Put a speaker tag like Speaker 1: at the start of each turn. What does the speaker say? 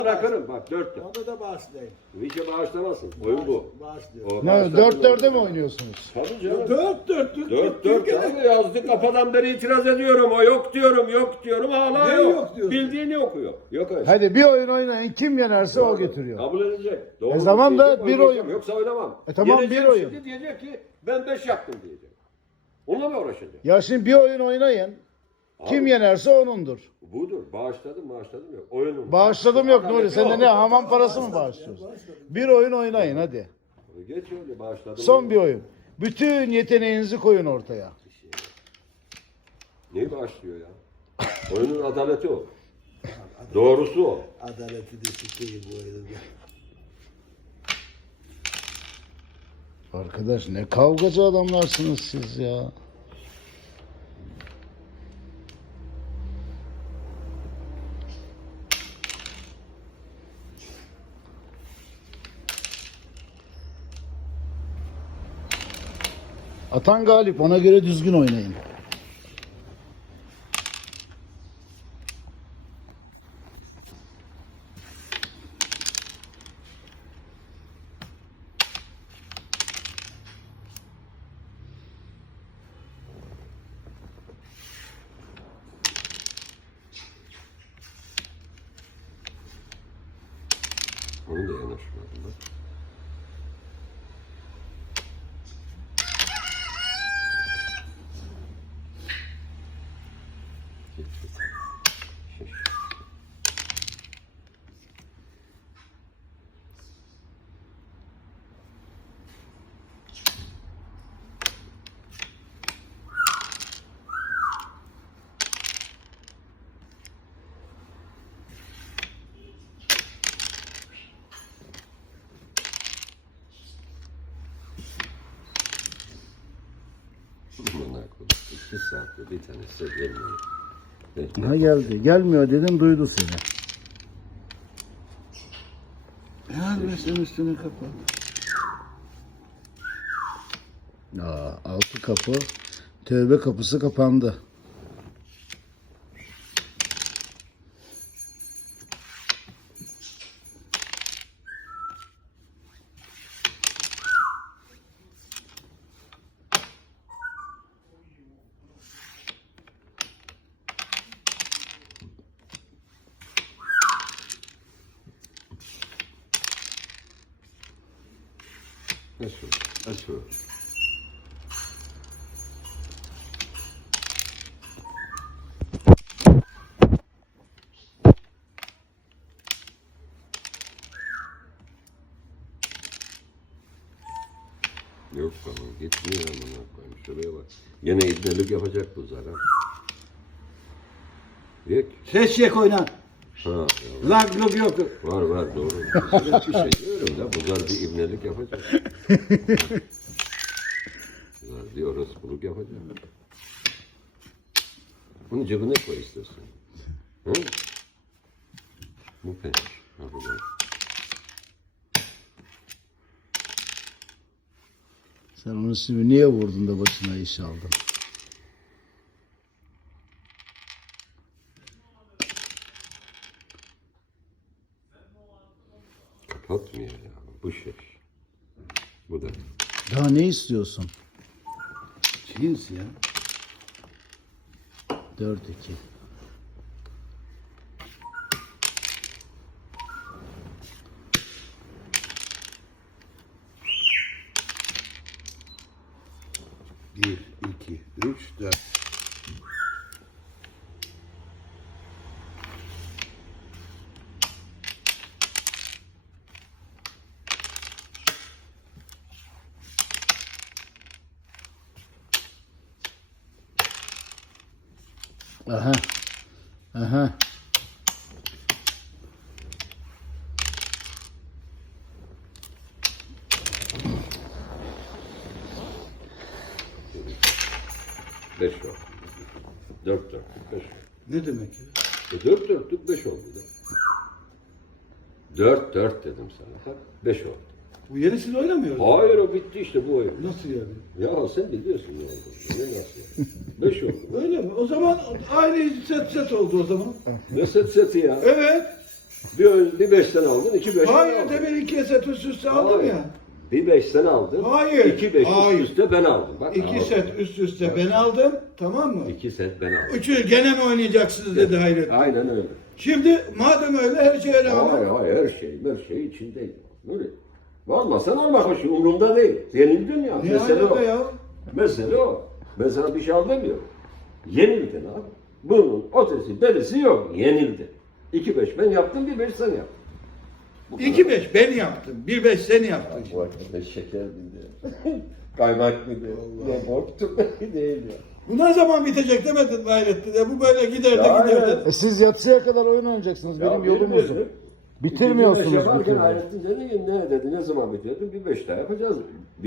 Speaker 1: Bırakırım bak 4 4.
Speaker 2: Onu da bağışlayayım.
Speaker 1: Hiç bağışlamazsın. Oyun bu.
Speaker 2: Bağışlıyorum.
Speaker 1: O
Speaker 3: Ne,
Speaker 1: bağışlamaz.
Speaker 3: 4-4'e mi oynuyorsunuz?
Speaker 1: Tabii canım.
Speaker 2: 4-4.
Speaker 1: 4 abi yazdık kafadan beri itiraz ediyorum. O yok diyorum, yok diyorum. Hala
Speaker 2: Ne
Speaker 1: yok.
Speaker 2: yok diyorsun?
Speaker 1: Bildiğini okuyor. Yok öyle.
Speaker 3: Hadi bir oyun oynayın. Kim yenerse o getiriyor.
Speaker 1: Kabul edecek. Doğru.
Speaker 3: Zaman da
Speaker 1: Diyecek,
Speaker 3: bir
Speaker 1: oynayacağım.
Speaker 3: oyun.
Speaker 1: Yoksa oynamam.
Speaker 3: Tamam,
Speaker 1: Yeneceğim
Speaker 3: bir oyun.
Speaker 1: Şimdi diyecek ki ben 5 yaptım diyecek. Onunla mı uğraşacak?
Speaker 3: Ya şimdi bir oyun oynayın. Kim
Speaker 1: Abi,
Speaker 3: yenerse onundur.
Speaker 1: budur. Bağışladım yok. Oyunum.
Speaker 3: Bağışladım yok Nuri.
Speaker 1: Adalet
Speaker 3: Sen de
Speaker 1: yok.
Speaker 3: ne hamam parası mı bağışlıyorsun? Bir oyun oynayın hadi.
Speaker 1: Geç öyle bağışladım.
Speaker 3: Son bir oyun. Bütün yeteneğinizi koyun ortaya.
Speaker 1: Neyi bağışlıyor ya? Oyunun adaleti o. Doğrusu o.
Speaker 2: Adaleti de sikeyim bu oyunda.
Speaker 3: Arkadaş ne kavgacı adamlarsınız siz ya. Atan galip, ona göre düzgün oynayın.
Speaker 1: Onu da yanaşmadım bak. Bunlar konuştu. 2 saatte bir tanesi gelmiyor.
Speaker 3: Ha geldi. Gelmiyor dedim, duydu seni.
Speaker 2: Yani sen üstünü kapat.
Speaker 3: Altı kapı, tövbe kapısı kapandı.
Speaker 1: Açıyor. Yok bana gitmiyor amına koyayım. Şuraya bak. Gene ibnelik yapacak bu zaten. Yok.
Speaker 2: Ses çek oyna.
Speaker 1: Ha. Ya.
Speaker 2: Lag log yok.
Speaker 1: Var doğru. Bir şey diyorum da bu zar bir ibnelik yapacak. Zar diyor orospuluk yapacak. Bunu cebine koy istersen. Hı? Bu peş. Ha bu da.
Speaker 3: Sen onu şimdi niye vurdun da başına iş aldın?
Speaker 1: Kapatmıyor ya. Bu şey. Bu da.
Speaker 3: Daha ne istiyorsun?
Speaker 2: Cins ya.
Speaker 3: 4-2.
Speaker 2: Bir, iki, üç, dört.
Speaker 3: Aha. Aha.
Speaker 1: Beş var. 4 4 5.
Speaker 2: Ne demek ya?
Speaker 1: 4 4'lük 5 oldu da. 4 4 dedim sana. 5 oldu.
Speaker 2: Bu yenisini oynamıyor.
Speaker 1: Hayır o bitti işte bu oyun.
Speaker 2: Nasıl yani?
Speaker 1: Ya sen biliyorsun ne oldu. Ne nasıl? 5 oldu.
Speaker 2: Öyle mi? O zaman aynı set oldu o zaman.
Speaker 1: Ne set seti ya?
Speaker 2: Evet.
Speaker 1: Bir 5 sen aldın, 2 5
Speaker 2: Hayır
Speaker 1: ben aldım.
Speaker 2: demin 2 set üst üste aldım
Speaker 1: Hayır.
Speaker 2: ya.
Speaker 1: Bir 5 sen aldın.
Speaker 2: Hayır.
Speaker 1: 2 5
Speaker 2: Hayır.
Speaker 1: üst üste ben aldım. Bak,
Speaker 2: 2
Speaker 1: aldım.
Speaker 2: set üst üste ben aldım. Tamam mı?
Speaker 1: 2 set ben aldım.
Speaker 2: Üçü gene mi oynayacaksınız dedi Hayrettin.
Speaker 1: Aynen öyle.
Speaker 2: Şimdi madem öyle her şeye rağmen.
Speaker 1: Hayır her şey içindeydi. Böyle. Almasan alma hoş umurumda değil. Yenildin ya.
Speaker 2: Ne
Speaker 1: Mesele o.
Speaker 2: alaka ya?
Speaker 1: Mesele o. Ben sana bir şey al demiyorum. Yenildin abi. Bunun ötesi berisi yok. Yenildin. 2-5 ben yaptım, 1-5 sen yaptın. Bu kadar.
Speaker 2: 2-5 ben yaptım. 1-5 sen yaptın.
Speaker 1: Bu arkadaş şeker miydi? Kaymak mıydı? Ne boktu değil ya.
Speaker 2: Bu ne zaman bitecek demedin Hayrettin de. Bu böyle gider de
Speaker 1: Ya,
Speaker 2: gider de.
Speaker 1: evet.
Speaker 3: Siz yatsıya kadar oyun oynayacaksınız benim yolum uzun. Bitirmiyorsunuz
Speaker 1: bir
Speaker 3: bir türlü.
Speaker 1: Hayrettin dedi ne dedi, ne zaman bitiyordu? Bir 5 daha yapacağız.